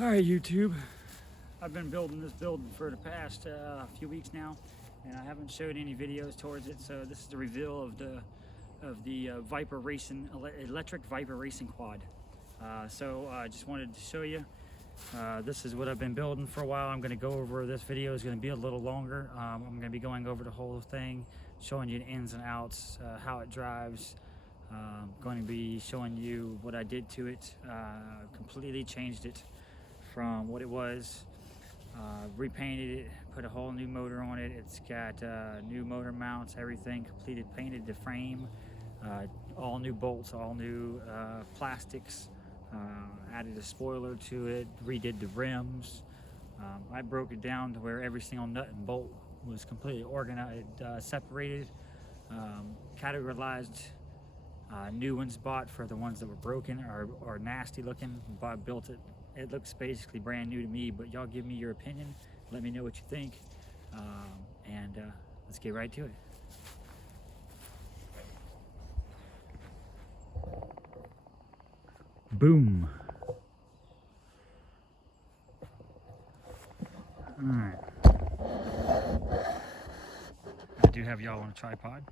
All right, YouTube. I've been building this build for the past few weeks now, and I haven't showed any videos towards it. So this is the reveal of the Viper Racing electric Viper Racing quad. I just wanted to show you. This is what I've been building for a while. I'm going to go over this video. Is going to be a little longer. I'm going to be going over the whole thing, showing you the ins and outs, how it drives. Going to be showing you what I did to it. Completely changed it from what it was. Repainted it, put a whole new motor on it. It's got new motor mounts, everything completed, painted the frame, all new bolts, all new plastics, added a spoiler to it, redid the rims. I broke it down to where every single nut and bolt was completely organized, separated, categorized. New ones bought for the ones that were broken or nasty looking. Built it. It looks basically brand new to me, but y'all give me your opinion. Let me know what you think, and let's get right to it. Boom. All right. I do have y'all on a tripod.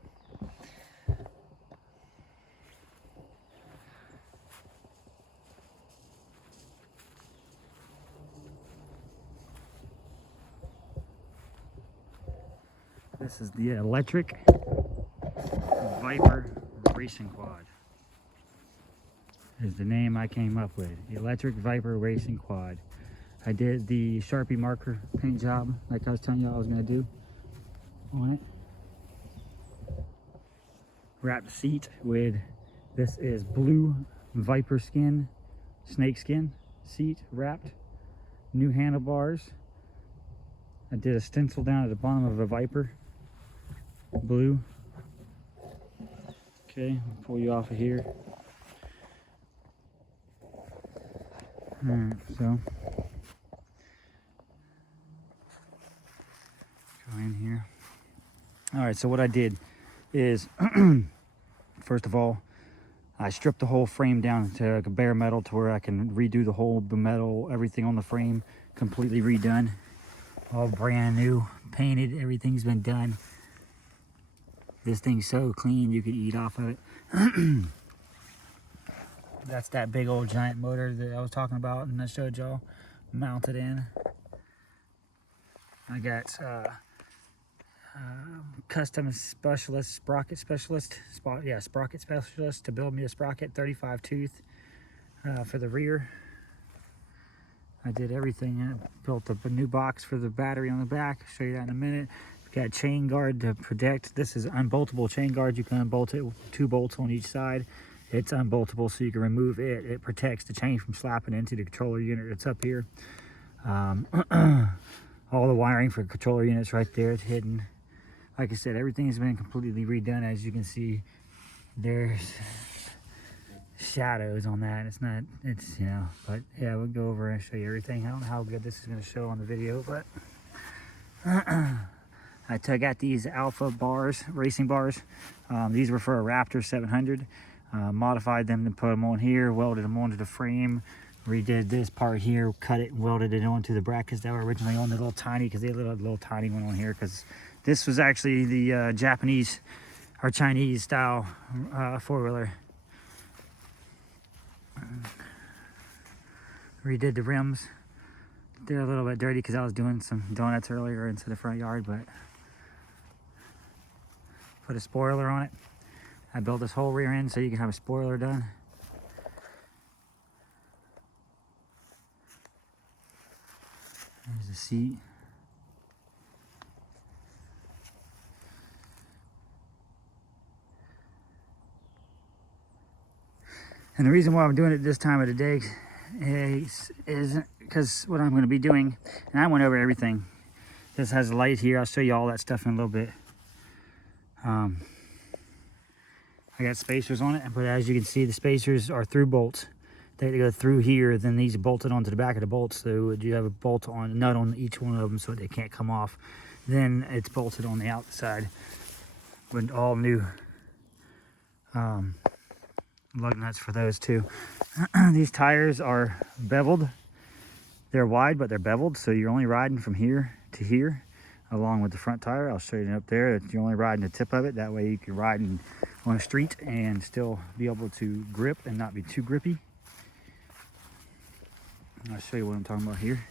This is the electric Viper Racing Quad. Is the name I came up with. Electric Viper Racing Quad. I did the Sharpie marker paint job like I was telling you I was going to do on it. Wrapped the seat with, this is blue Viper skin, snake skin seat wrapped. New handlebars. I did a stencil down at the bottom of a Viper. Blue. Okay, I'll pull you off of here. Alright, so go in here. Alright, so what I did is first of all, I stripped the whole frame down to bare metal to where I can redo the whole metal, everything on the frame, completely redone. All brand new, painted, everything's been done. This thing's so clean you could eat off of it. That's that big old giant motor that I was talking about and I showed y'all mounted in. I got custom specialist, sprocket specialist, sprocket specialist to build me a sprocket 35 tooth for the rear. I did everything. I built up a new box for the battery on the back. I'll show you that in a minute. Got a chain guard to protect. This is unboltable chain guard. You can unbolt it with 2 bolts on each side. It's unboltable so you can remove it. It protects the chain from slapping into the controller unit. It's up here. All the wiring for controller units right there. It's hidden. Like I said, everything's been completely redone. As you can see, there's shadows on that. It's not, it's, you know, but yeah, we'll go over and show you everything. I don't know how good this is going to show on the video, but I got these Alpha bars, racing bars. These were for a Raptor 700. Modified them to put them on here, welded them onto the frame, redid this part here, cut it and welded it onto the brackets that were originally on the little tiny, because they had a little tiny one on here, because this was actually the Japanese or Chinese style four-wheeler. Redid the rims. They're a little bit dirty because I was doing some donuts earlier into the front yard, but put a spoiler on it. I built this whole rear end so you can have a spoiler done. There's the seat. And the reason why I'm doing it this time of the day is because what I'm going to be doing, and I went over everything. This has a light here. I'll show you all that stuff in a little bit. I got spacers on it, but as you can see, the spacers are through bolts. They go through here, then these are bolted onto the back of the bolts. So you have a bolt on, a nut on each one of them so they can't come off. Then it's bolted on the outside with all new lug nuts for those too. These tires are beveled. They're wide, but they're beveled, so you're only riding from here to here, along with the front tire. I'll show you up there. You're only riding the tip of it. That way you can ride on a street and still be able to grip and not be too grippy. I'll show you what I'm talking about here.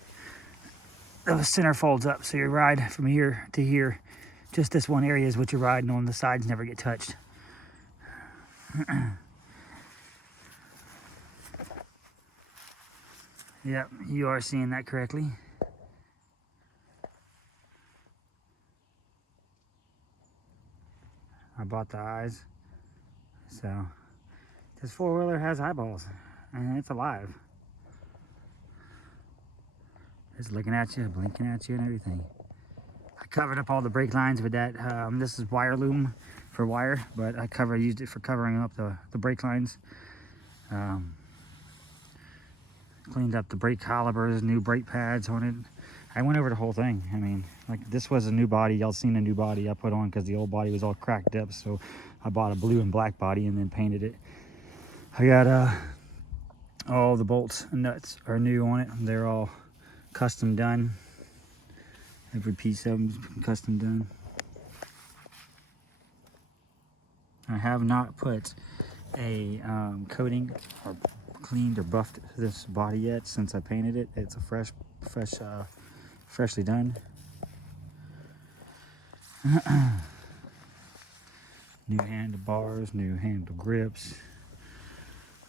The center folds up, so you ride from here to here. Just this one area is what you're riding on. The sides never get touched. Yep, you are seeing that correctly. I bought the eyes. So this four-wheeler has eyeballs and it's alive. It's looking at you, blinking at you and everything. I covered up all the brake lines with that. This is wire loom for wire, but I used it for covering up the brake lines. Cleaned up the brake calipers, new brake pads on it. I went over the whole thing. I mean, like, this was a new body. Y'all seen a new body I put on because the old body was all cracked up. So I bought a blue and black body and then painted it. I got all the bolts and nuts are new on it. They're all custom done. Every piece of them is custom done. I have not put a coating or cleaned or buffed this body yet since I painted it. It's a freshly done. New handlebars, new handle grips.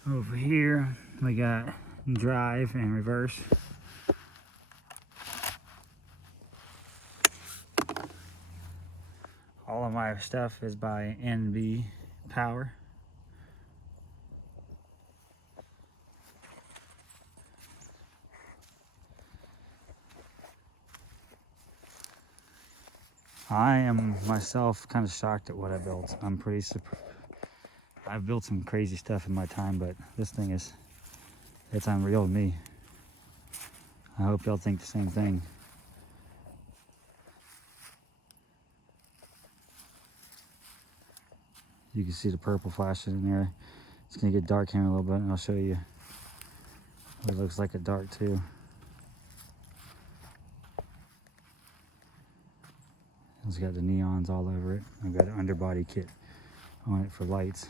Over here we got drive and reverse. All of my stuff is by NB Power. I am myself kind of shocked at what I built. I'm pretty super. I've built some crazy stuff in my time, but this thing it's unreal to me. I hope y'all think the same thing. You can see the purple flashing in there. It's gonna get dark here in a little bit, and I'll show you what it looks like at dark too. It's got the neons all over it. I've got an underbody kit on it for lights.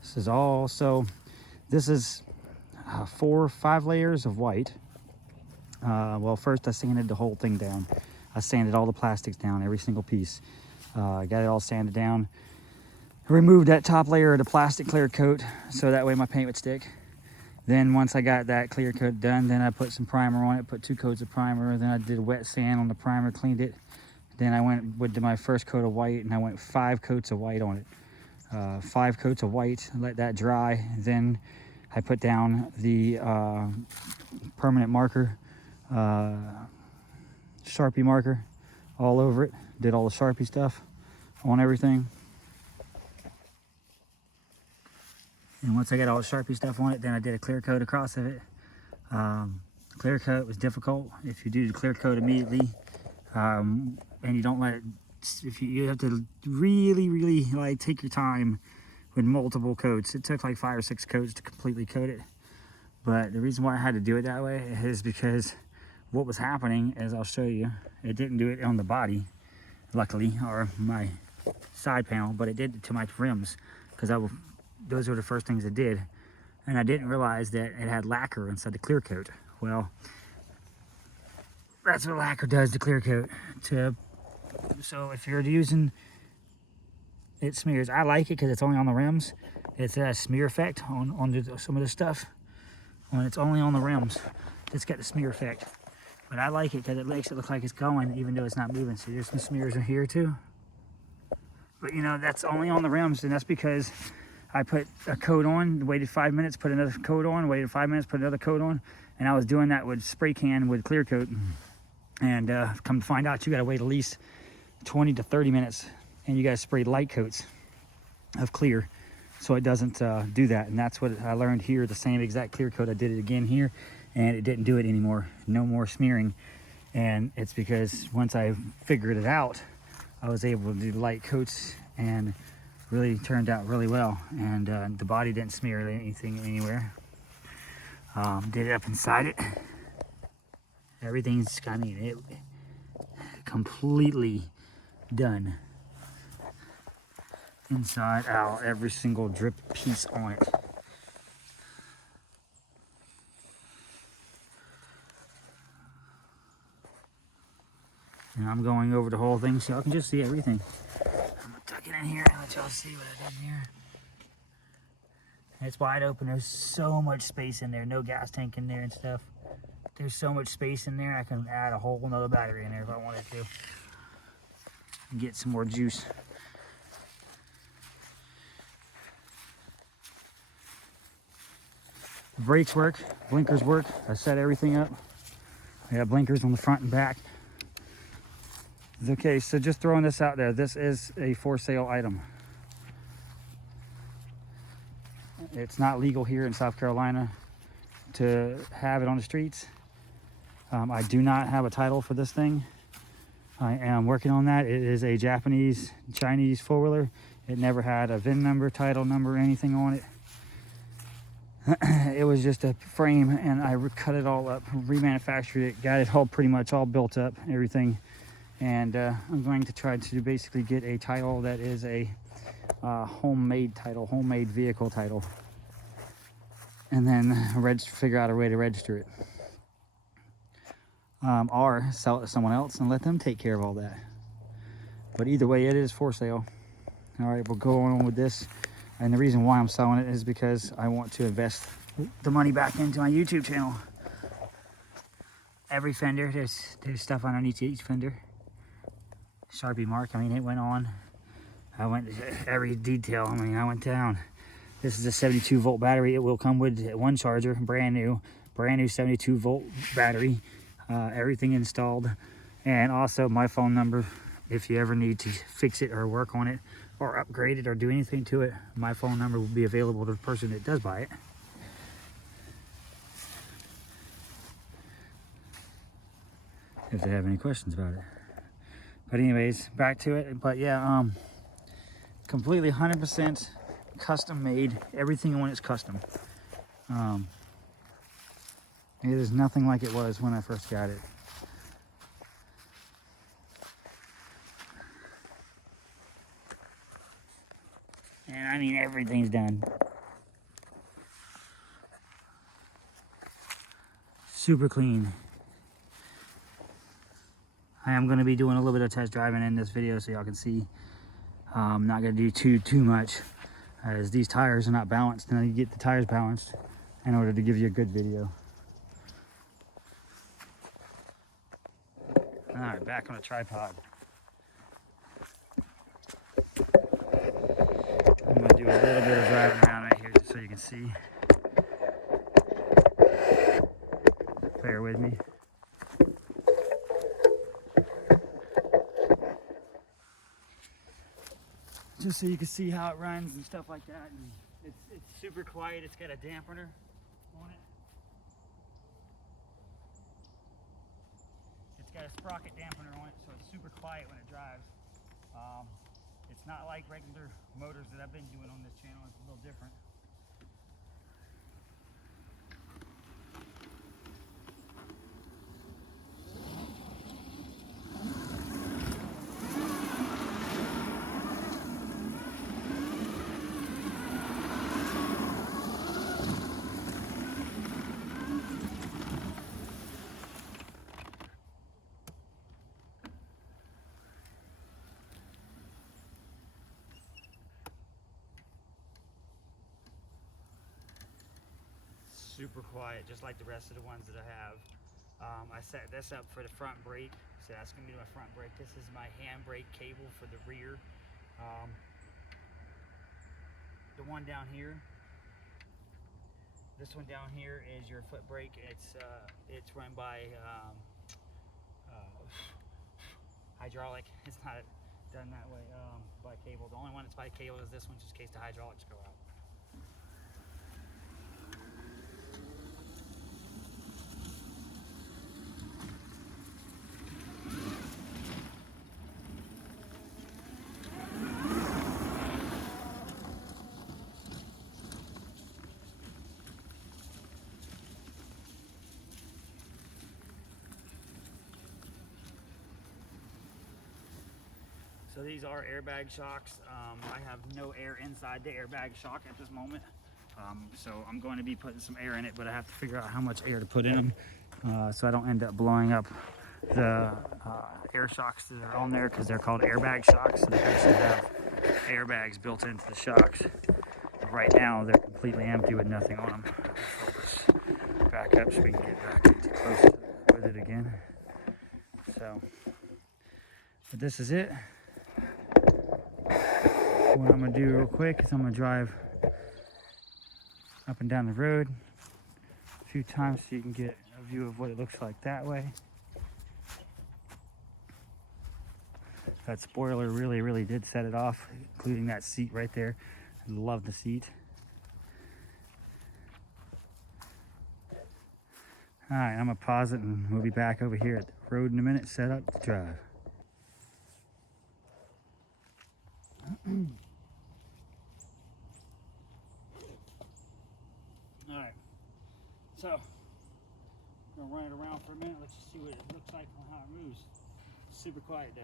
This is all, so this is 4 or 5 layers of white. Well, first I sanded the whole thing down. I sanded all the plastics down, every single piece. I got it all sanded down. Removed that top layer of the plastic clear coat so that way my paint would stick. Then once I got that clear coat done, then I put some primer on it, put 2 coats of primer. Then I did wet sand on the primer, cleaned it. Then I went with my first coat of white and I went 5 coats of white on it. 5 coats of white, let that dry. Then I put down the permanent marker, Sharpie marker all over it. Did all the Sharpie stuff on everything. And once I got all the Sharpie stuff on it, then I did a clear coat across of it. Clear coat was difficult. If you do the clear coat immediately, and you don't let it, you have to really like take your time with multiple coats. It took like 5 or 6 coats to completely coat it. But the reason why I had to do it that way is because what was happening, as I'll show you, it didn't do it on the body, luckily, or my side panel, but it did it to my rims, because those were the first things it did. And I didn't realize that it had lacquer inside the clear coat. Well, that's what lacquer does to clear coat. So if you're using, it smears. I like it because it's only on the rims. It's a smear effect on some of the stuff. When it's only on the rims, it's got the smear effect. But I like it because it makes it look like it's going even though it's not moving. So there's some smears in here too. But you know, that's only on the rims, and that's because I put a coat on, waited 5 minutes, put another coat on, waited 5 minutes, put another coat on. And I was doing that with spray can with clear coat. And come to find out, you gotta wait at least 20 to 30 minutes, and you gotta spray light coats of clear so it doesn't do that. And that's what I learned here, the same exact clear coat. I did it again here, and it didn't do it anymore. No more smearing. And it's because once I figured it out, I was able to do light coats and really turned out really well. And the body didn't smear anything anywhere. Did it up inside it. Everything's, I mean, it completely done. Inside out, every single drip piece on it. And I'm going over the whole thing so y'all can just see everything. I'm gonna tuck it in here and let y'all see what I did in here. It's wide open. There's so much space in there. No gas tank in there and stuff. There's so much space in there. I can add a whole nother battery in there if I wanted to. And get some more juice. The brakes work. Blinkers work. I set everything up. I got blinkers on the front and back. Okay, so just throwing this out there. This is a for sale item. It's not legal here in South Carolina to have it on the streets. I do not have a title for this thing. I am working on that. It is a Japanese, Chinese four-wheeler. It never had a VIN number, title number, anything on it. It was just a frame, and I cut it all up, remanufactured it, got it all pretty much all built up, everything. And I'm going to try to basically get a title that is a homemade title, homemade vehicle title, and then figure out a way to register it, or sell it to someone else and let them take care of all that. But either way, it is for sale. All right, we'll go on with this. And the reason why I'm selling it is because I want to invest the money back into my YouTube channel. Every fender, there's stuff underneath each fender. Sharpie mark, I mean, it went on. I went every detail, I mean, I went down. This is a 72 volt battery. It will come with one charger, brand new 72 volt battery, everything installed. And also my phone number, if you ever need to fix it or work on it or upgrade it or do anything to it, my phone number will be available to the person that does buy it. If they have any questions about it. But anyways, back to it. But yeah, completely 100% custom made. Everything on it's custom. It is nothing like it was when I first got it. And I mean, everything's done. Super clean. I am going to be doing a little bit of test driving in this video so y'all can see. I'm not going to do too much, as these tires are not balanced, and I need to get the tires balanced in order to give you a good video. All right, back on the tripod. I'm going to do a little bit of driving around right here just so you can see. Bear with me. Just so you can see how it runs and stuff like that. And it's super quiet. It's got a dampener on it. It's got a sprocket dampener on it, so it's super quiet when it drives. It's not like regular motors that I've been doing on this channel. It's a little different. Super quiet, just like the rest of the ones that I have. I set this up for the front brake, so that's gonna be my front brake. This is my handbrake cable for the rear. The one down here, this one down here is your foot brake. It's run by hydraulic. It's not done that way by cable. The only one that's by cable is this one, just in case the hydraulics go out. So these are airbag shocks. I have no air inside the airbag shock at this moment. So I'm going to be putting some air in it, but I have to figure out how much air to put in them so I don't end up blowing up the air shocks that are on there, because they're called airbag shocks. So they actually have airbags built into the shocks. But right now they're completely empty with nothing on them. Let's back up so we can get back into close with it again. So, but this is it. What I'm gonna do real quick is I'm gonna drive up and down the road a few times so you can get a view of what it looks like that way. That spoiler really did set it off, including that seat right there. I love the seat. All right, I'm gonna pause it and we'll be back over here at the road in a minute, set up to drive. All right, so I'm gonna run it around for a minute. Let's just see what it looks like and how it moves. It's super quiet though.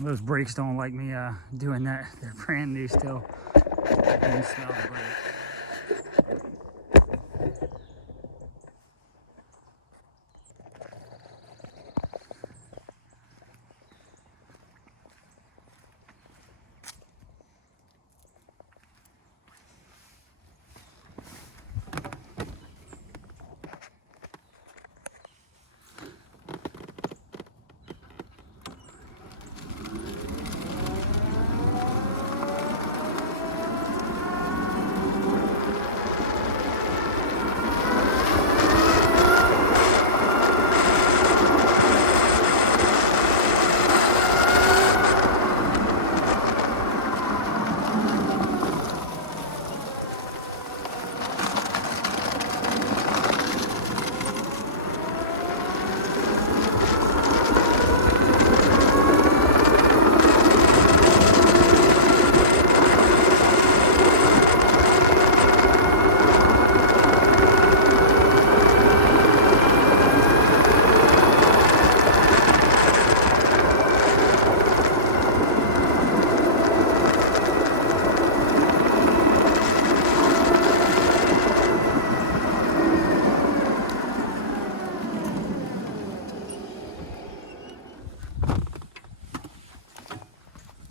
Those brakes don't like me doing that. They're brand new still. You can smell the brake.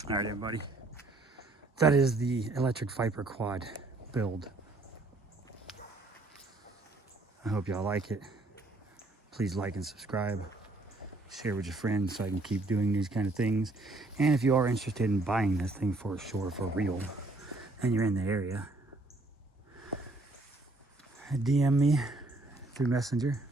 All right, everybody. That is the electric Viper quad build. I hope y'all like it. Please like and subscribe. Share with your friends so I can keep doing these kind of things. And if you are interested in buying this thing for sure, for real, and you're in the area, DM me, through Messenger.